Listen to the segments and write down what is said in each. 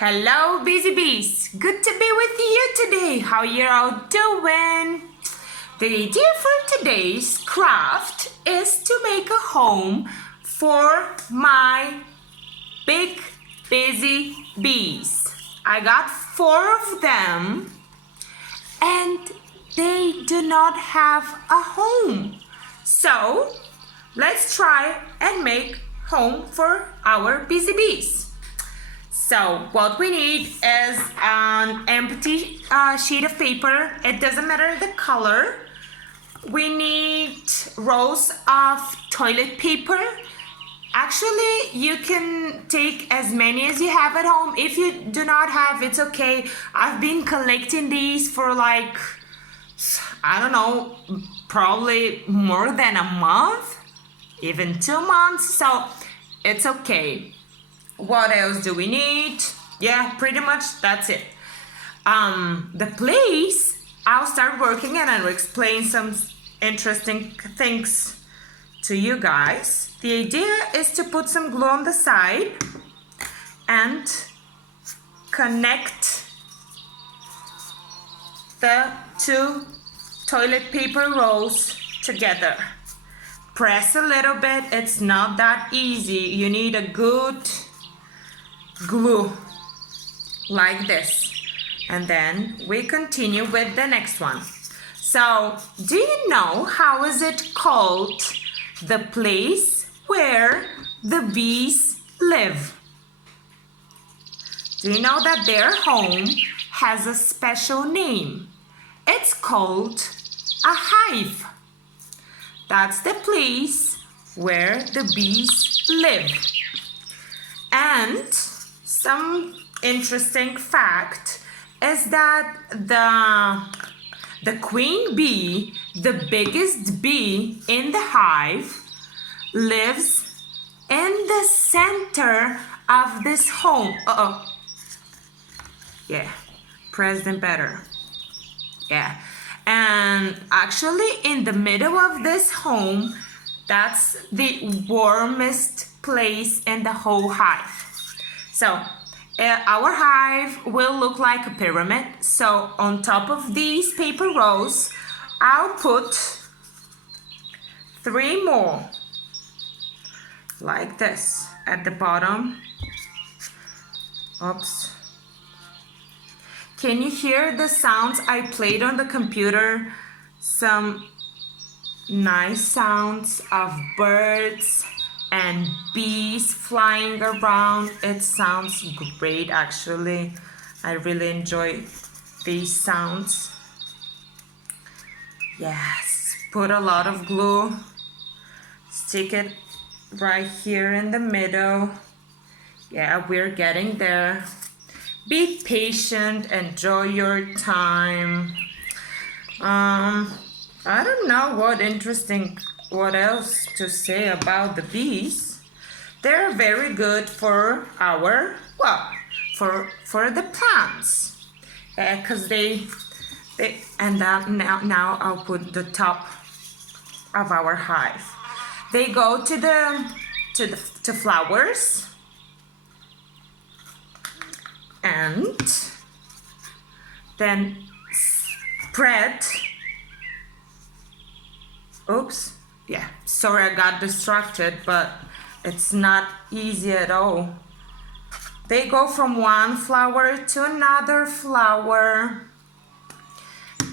Hello, busy bees. Good to be with you today. How you all doing? The idea for today's craft is to make a home for my big busy bees. I got 4 of them and they do not have a home. So let's try and make home for our busy bees. So what we need is an empty sheet of paper. It doesn't matter the color. We need rolls of toilet paper. Actually, you can take as many as you have at home. If you do not have, it's okay. I've been collecting these for like, I don't know, probably more than a month, even 2 months. So it's okay. What else do we need? Yeah, pretty much that's it. The place, I'll start working and I'll explain some interesting things to you guys. The idea is to put some glue on the side and connect the 2 toilet paper rolls together. Press a little bit, it's not that easy. You need a good glue like this, and then we continue with the next one. So do you know how is it called, the place where the bees live? Do you know that their home has a special name? It's called a hive. That's the place where the bees live. And some interesting fact is that the queen bee, the biggest bee in the hive, lives in the center of this home. Yeah, press them better. Yeah, and actually in the middle of this home, that's the warmest place in the whole hive. So our hive will look like a pyramid. So on top of these paper rolls, I'll put 3 more like this at the bottom. Oops. Can you hear the sounds I played on the computer? Some nice sounds of birds and bees flying around. It sounds great actually. I really enjoy these sounds. Yes, put a lot of glue. Stick it right here in the middle. Yeah, we're getting there. Be patient, enjoy your time. I don't know what else to say about the bees. They're very good for our, for the plants. Because and now I'll put the top of our hive. They go to flowers. And then spread. Oops, yeah, sorry I got distracted, but it's not easy at all. They go from one flower to another flower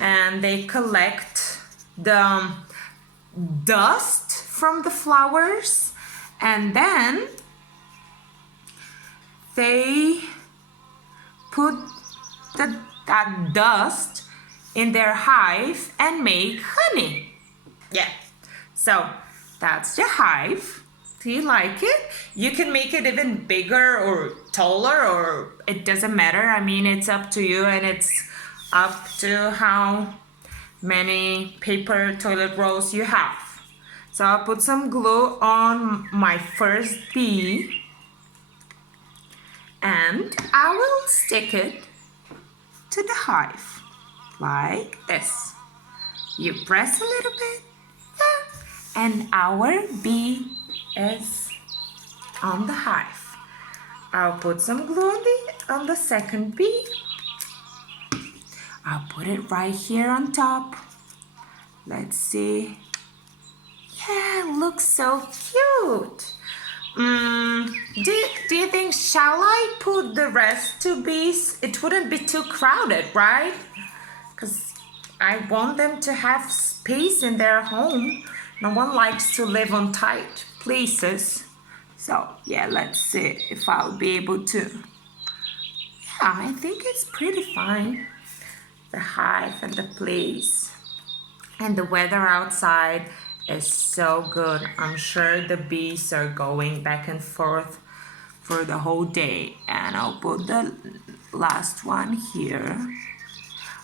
and they collect the dust from the flowers, and then they put that dust in their hive and make honey. Yeah, so that's the hive. Do you like it? You can make it even bigger or taller, or it doesn't matter. I mean, it's up to you, and it's up to how many paper toilet rolls you have. So I'll put some glue on my first bee and I will stick it to the hive like this. You press a little bit, and our bee is on the hive. I'll put some glue on the second bee. I'll put it right here on top. Let's see. Yeah, it looks so cute. Do you think, shall I put the rest two bees? It wouldn't be too crowded, right? Because I want them to have space in their home. No one likes to live on tight places. So yeah, let's see if I'll be able to. Yeah, I think it's pretty fine. The hive and the place. And the weather outside is so good. I'm sure the bees are going back and forth for the whole day. And I'll put the last one here.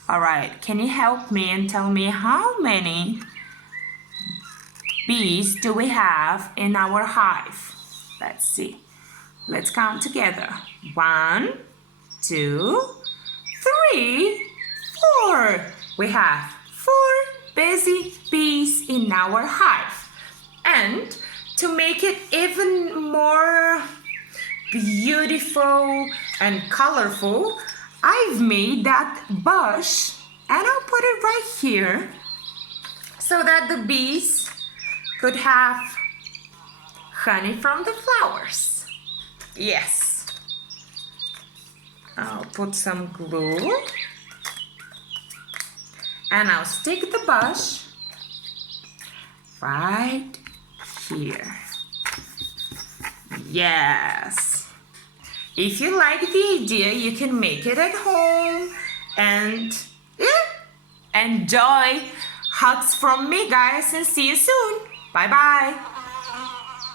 All right, can you help me and tell me how many bees do we have in our hive? Let's see. Let's count together. 1, 2, 3, 4. We have 4 busy bees in our hive. And to make it even more beautiful and colorful, I've made that bush and I'll put it right here so that the bees could have honey from the flowers. Yes. I'll put some glue and I'll stick the bush right here. Yes. If you like the idea, you can make it at home and enjoy. Hugs from me, guys, and see you soon. Bye-bye.